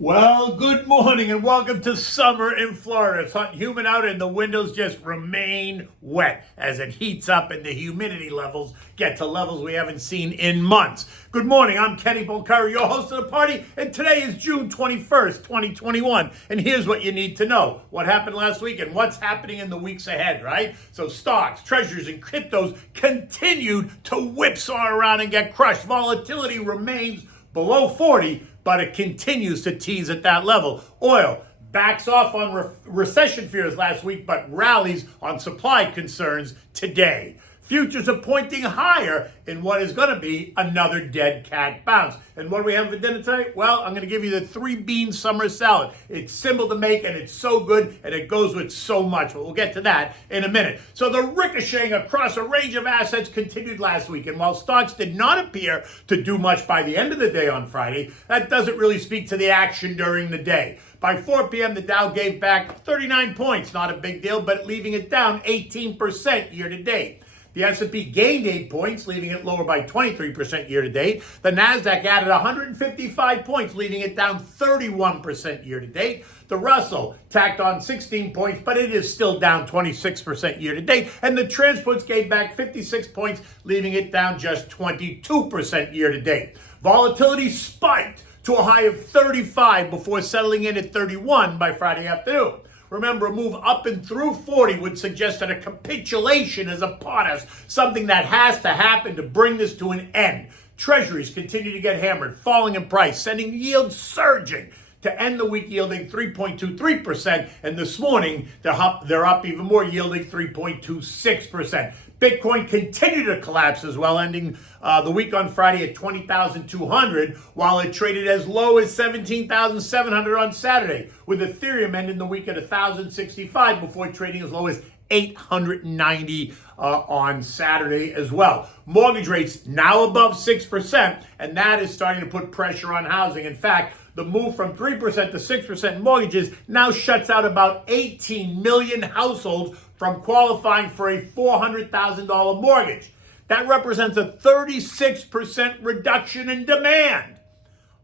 Well, good morning and welcome to summer in Florida. It's hot and humid out and the windows just remain wet as it heats up and the humidity levels get to levels we haven't seen in months. Good morning, I'm Kenny Bolcari, your host of the party, and today is June 21st, 2021. And here's what you need to know. What happened last week and what's happening in the weeks ahead, right? So stocks, treasuries, and cryptos continued to whipsaw around and get crushed. Volatility remains below 40, but it continues to tease at that level. Oil backs off on recession fears last week, but rallies on supply concerns today. Futures are pointing higher in what is going to be another dead cat bounce. And what do we have for dinner tonight? Well, I'm going to give you the 3-bean summer salad. It's simple to make and it's so good and it goes with so much. But we'll get to that in a minute. So the ricocheting across a range of assets continued last week. And while stocks did not appear to do much by the end of the day on Friday, that doesn't really speak to the action during the day. By 4 p.m., the Dow gave back 39 points. Not a big deal, but leaving it down 18% year to date. The S&P gained 8 points, leaving it lower by 23% year-to-date. The Nasdaq added 155 points, leaving it down 31% year-to-date. The Russell tacked on 16 points, but it is still down 26% year-to-date. And the transports gave back 56 points, leaving it down just 22% year-to-date. Volatility spiked to a high of 35 before settling in at 31 by Friday afternoon. Remember, a move up and through 40 would suggest that a capitulation is upon us, something that has to happen to bring this to an end. Treasuries continue to get hammered, falling in price, sending yields surging to end the week yielding 3.23%, and this morning they're up even more, yielding 3.26%. Bitcoin continued to collapse as well, ending the week on Friday at 20,200, while it traded as low as 17,700 on Saturday, with Ethereum ending the week at 1,065 before trading as low as 890 on Saturday as well. Mortgage rates now above 6%, and that is starting to put pressure on housing. In fact, the move from 3% to 6% mortgages now shuts out about 18 million households from qualifying for a $400,000 mortgage. That represents a 36% reduction in demand,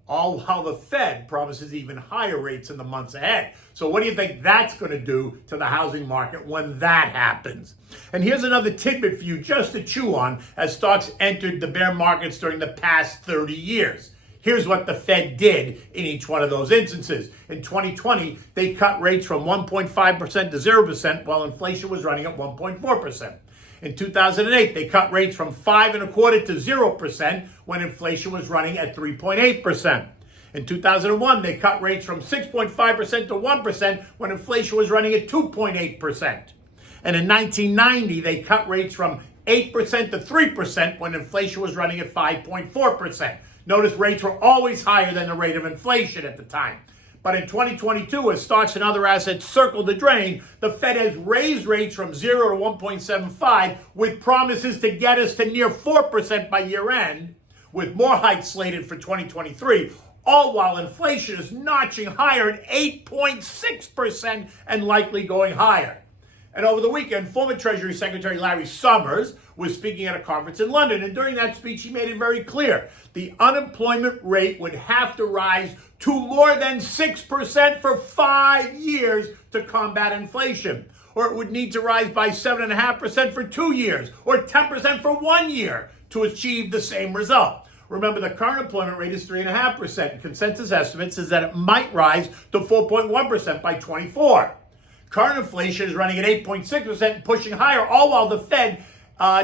all while the Fed promises even higher rates in the months ahead. So what do you think that's going to do to the housing market when that happens? And here's another tidbit for you just to chew on as stocks entered the bear markets during the past 30 years. Here's what the Fed did in each one of those instances. In 2020, they cut rates from 1.5% to 0% while inflation was running at 1.4%. In 2008, they cut rates from 5.25% to 0% when inflation was running at 3.8%. In 2001, they cut rates from 6.5% to 1% when inflation was running at 2.8%. And in 1990, they cut rates from 8% to 3% when inflation was running at 5.4%. Notice rates were always higher than the rate of inflation at the time. But in 2022, as stocks and other assets circled the drain, the Fed has raised rates from 0 to 1.75 with promises to get us to near 4% by year end, with more hikes slated for 2023, all while inflation is notching higher at 8.6% and likely going higher. And over the weekend, former Treasury Secretary Larry Summers was speaking at a conference in London. And during that speech, he made it very clear. The unemployment rate would have to rise to more than 6% for 5 years to combat inflation. Or it would need to rise by 7.5% for 2 years, or 10% for 1 year to achieve the same result. Remember, the current employment rate is 3.5%. Consensus estimates is that it might rise to 4.1% by 24. Current inflation is running at 8.6% and pushing higher, all while the Fed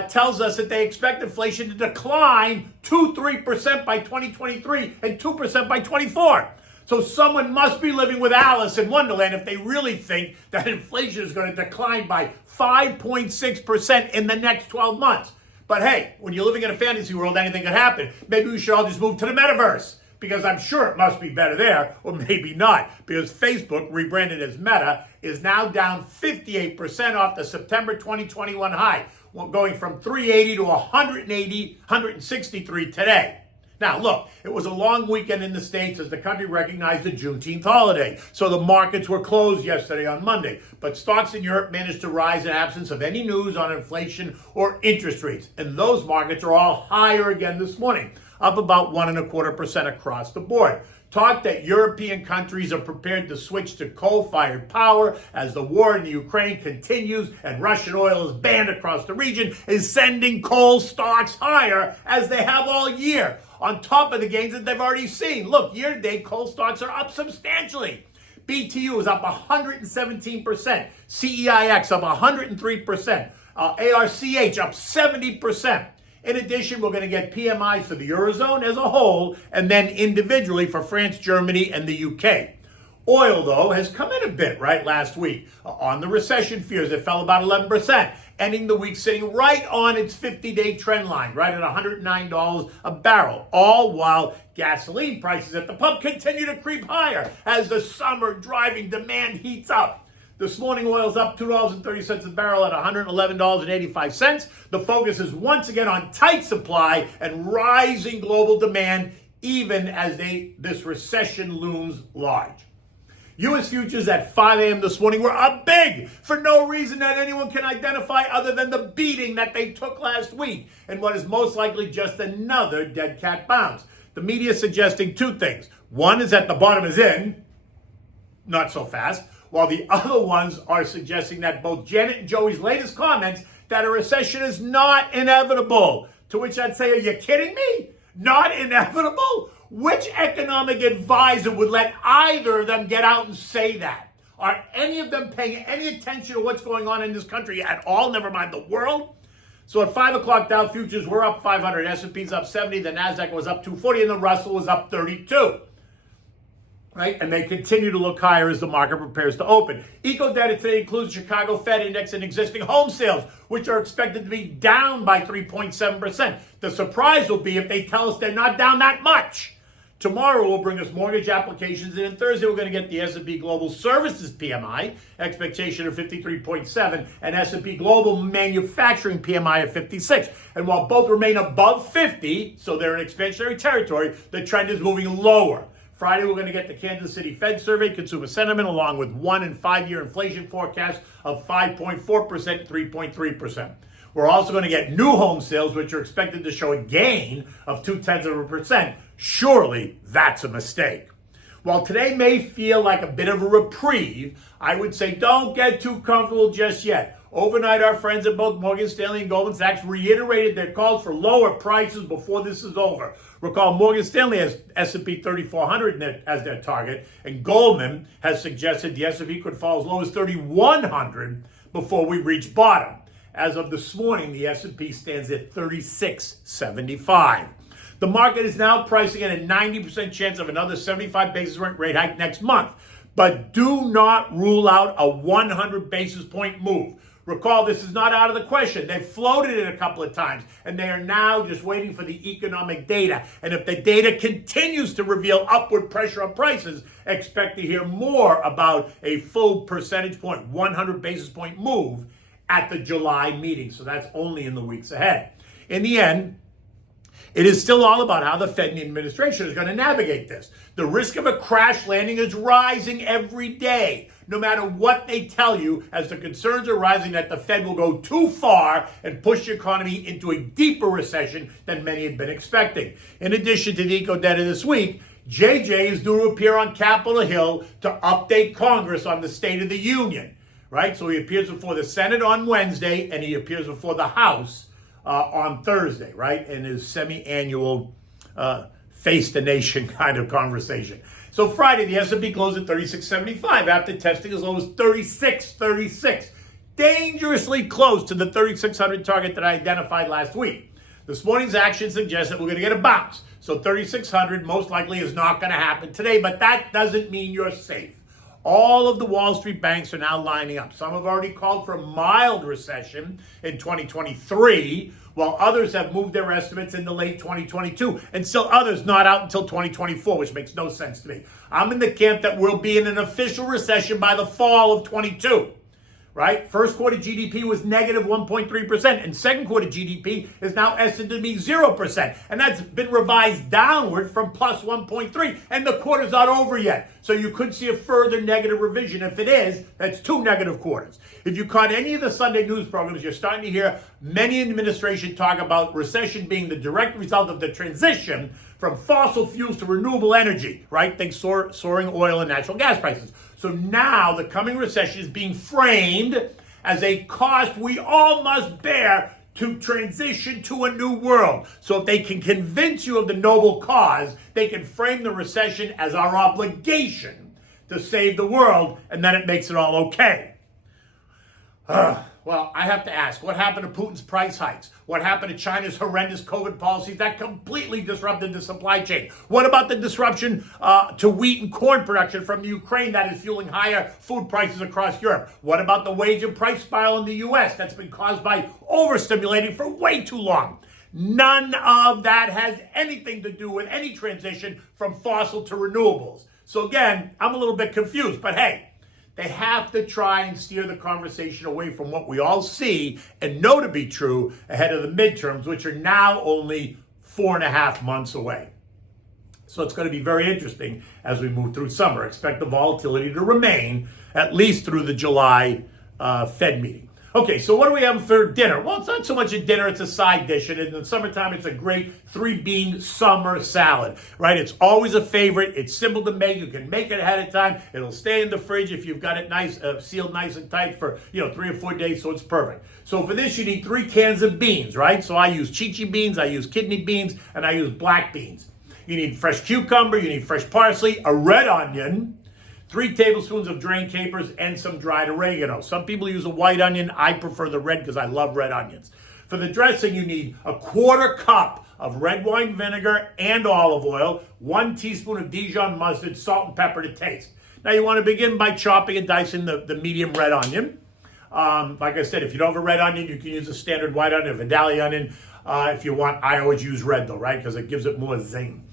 tells us that they expect inflation to decline to 3% by 2023 and 2% by 24. So someone must be living with Alice in Wonderland if they really think that inflation is going to decline by 5.6% in the next 12 months. But hey, when you're living in a fantasy world, anything can happen. Maybe we should all just move to the metaverse, because I'm sure it must be better there, or maybe not, because Facebook, rebranded as Meta, is now down 58% off the September 2021 high, going from 380 to 163 today. Now, look, it was a long weekend in the States as the country recognized the Juneteenth holiday, so the markets were closed yesterday on Monday. But stocks in Europe managed to rise in absence of any news on inflation or interest rates, and those markets are all higher again this morning, up about 1.25% across the board. talk that European countries are prepared to switch to coal-fired power as the war in the Ukraine continues and Russian oil is banned across the region, is sending coal stocks higher as they have all year, on top of the gains that they've already seen. Look, year-to-date, coal stocks are up substantially. BTU is up 117%, CEIX up 103%, ARCH up 70%. In addition, we're going to get PMIs for the Eurozone as a whole, and then individually for France, Germany, and the UK. Oil, though, has come in a bit, right, last week. On the recession fears, it fell about 11%, ending the week sitting right on its 50-day trend line, right at $109 a barrel, all while gasoline prices at the pump continue to creep higher as the summer driving demand heats up. This morning, oil's up $2.30 a barrel at $111.85. The focus is once again on tight supply and rising global demand, even as this recession looms large. U.S. futures at 5 a.m. this morning were up big for no reason that anyone can identify other than the beating that they took last week and what is most likely just another dead cat bounce. The media is suggesting two things. One is that the bottom is in, not so fast, while the other ones are suggesting that both Janet and Joey's latest comments that a recession is not inevitable. To which I'd say, are you kidding me? Not inevitable? Which economic advisor would let either of them get out and say that? Are any of them paying any attention to what's going on in this country at all, never mind the world? So at 5 o'clock, Dow futures were up 500, S&P's up 70, the NASDAQ was up 240, and the Russell was up 32. Right? And they continue to look higher as the market prepares to open. Eco data today includes Chicago Fed Index and existing home sales, which are expected to be down by 3.7%. The surprise will be if they tell us they're not down that much. Tomorrow will bring us mortgage applications, and on Thursday we're going to get the S&P Global Services PMI, expectation of 53.7, and S&P Global Manufacturing PMI of 56. And while both remain above 50, so they're in expansionary territory, the trend is moving lower. Friday, we're going to get the Kansas City Fed survey, consumer sentiment, along with 1- and 5-year inflation forecasts of 5.4% and 3.3%. We're also going to get new home sales, which are expected to show a gain of 0.2%. Surely that's a mistake. While today may feel like a bit of a reprieve, I would say don't get too comfortable just yet. Overnight, our friends at both Morgan Stanley and Goldman Sachs reiterated their calls for lower prices before this is over. Recall, Morgan Stanley has S&P 3,400 as their target, and Goldman has suggested the S&P could fall as low as 3,100 before we reach bottom. As of this morning, the S&P stands at 3675. The market is now pricing in a 90% chance of another 75 basis point rate hike next month. But do not rule out a 100 basis point move. Recall, this is not out of the question. They've floated it a couple of times, and they are now just waiting for the economic data. And if the data continues to reveal upward pressure on prices, expect to hear more about a full percentage point, 100 basis point move at the July meeting. So that's only in the weeks ahead. In the end, it is still all about how the Fed and the administration is going to navigate this. The risk of a crash landing is rising every day, no matter what they tell you, as the concerns are rising that the Fed will go too far and push the economy into a deeper recession than many had been expecting. In addition to the eco data this week, JJ is due to appear on Capitol Hill to update Congress on the State of the Union, right? So he appears before the Senate on Wednesday, and he appears before the House on Thursday, right, in his semi-annual face the nation kind of conversation. So Friday, the S&P closed at 3675 after testing as low as 3636, dangerously close to the 3600 target that I identified last week. This morning's action suggests that we're going to get a bounce. So 3600 most likely is not going to happen today, but that doesn't mean you're safe. All of the Wall Street banks are now lining up. Some have already called for a mild recession in 2023, while others have moved their estimates into late 2022, and still others not out until 2024, which makes no sense to me. I'm in the camp that we'll be in an official recession by the fall of 22. Right? First quarter GDP was negative 1.3%, and second quarter GDP is now estimated to be 0%. And that's been revised downward from plus 1.3, and the quarter's not over yet. So you could see a further negative revision. If it is, that's 2 negative quarters. If you caught any of the Sunday news programs, you're starting to hear many in the administration talk about recession being the direct result of the transition from fossil fuels to renewable energy, right? Think soaring oil and natural gas prices. So now the coming recession is being framed as a cost we all must bear to transition to a new world. So if they can convince you of the noble cause, they can frame the recession as our obligation to save the world, and then it makes it all okay. Well, I have to ask, what happened to Putin's price hikes? What happened to China's horrendous COVID policies that completely disrupted the supply chain? What about the disruption to wheat and corn production from the Ukraine that is fueling higher food prices across Europe? What about the wage and price spiral in the U.S. that's been caused by overstimulating for way too long? None of that has anything to do with any transition from fossil to renewables. So again, I'm a little bit confused, but hey, they have to try and steer the conversation away from what we all see and know to be true ahead of the midterms, which are now only 4.5 months away. So it's going to be very interesting as we move through summer. Expect the volatility to remain at least through the July Fed meeting. Okay, so what do we have for dinner? Well, it's not so much a dinner, it's a side dish. And in the summertime, it's a great 3-bean summer salad, right? It's always a favorite. It's simple to make. You can make it ahead of time. It'll stay in the fridge if you've got it nice, sealed nice and tight for, 3 or 4 days, so it's perfect. So for this, you need 3 cans of beans, right? So I use chichi beans, I use kidney beans, and I use black beans. You need fresh cucumber, you need fresh parsley, a red onion, 3 tablespoons of drained capers, and some dried oregano. Some people use a white onion. I prefer the red because I love red onions. For the dressing, you need a 1/4 cup of red wine vinegar and olive oil, 1 teaspoon of Dijon mustard, salt and pepper to taste. Now you want to begin by chopping and dicing the medium red onion. Like I said, if you don't have a red onion, you can use a standard white onion, a Vidalia onion. If you want, I always use red though, right? Because it gives it more zing.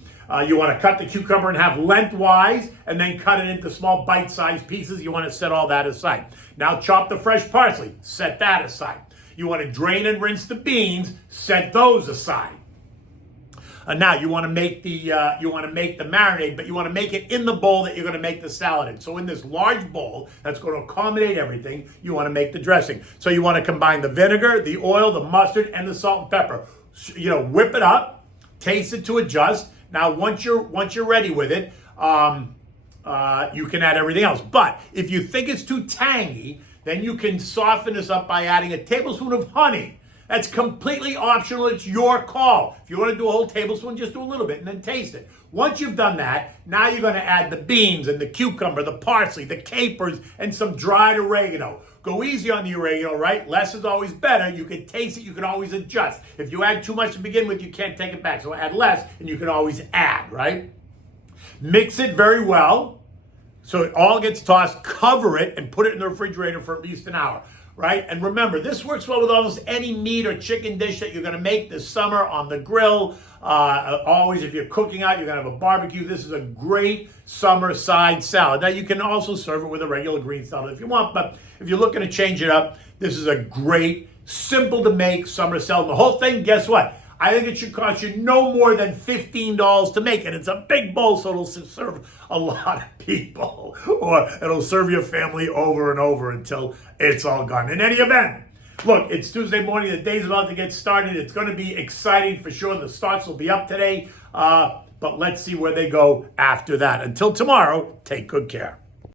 You want to cut the cucumber in half lengthwise and then cut it into small bite-sized pieces. You want to set all that aside. Now chop the fresh parsley. Set that aside. You want to drain and rinse the beans. Set those aside. Now you want to make the marinade, but you want to make it in the bowl that you're going to make the salad in. So in this large bowl that's going to accommodate everything, you want to make the dressing. So you want to combine the vinegar, the oil, the mustard, and the salt and pepper. Whip it up, taste it to adjust. Now, once you're ready with it, you can add everything else. But if you think it's too tangy, then you can soften this up by adding a tablespoon of honey. That's completely optional. It's your call. If you want to do a whole tablespoon, just do a little bit and then taste it. Once you've done that, now you're going to add the beans and the cucumber, the parsley, the capers, and some dried oregano. Go easy on the oregano, right? Less is always better. You can taste it. You can always adjust. If you add too much to begin with, you can't take it back. So add less, and you can always add, right? Mix it very well so it all gets tossed. Cover it and put it in the refrigerator for at least an hour, right? And remember, this works well with almost any meat or chicken dish that you're going to make this summer on the grill. Always, if you're cooking out, you're going to have a barbecue. This is a great summer side salad. Now, you can also serve it with a regular green salad if you want, but if you're looking to change it up, this is a great, simple to make summer salad. The whole thing, guess what? I think it should cost you no more than $15 to make it. It's a big bowl, so it'll serve a lot of people, or it'll serve your family over and over until it's all gone. In any event, look, it's Tuesday morning. The day's about to get started. It's going to be exciting for sure. The stocks will be up today, but let's see where they go after that. Until tomorrow, take good care.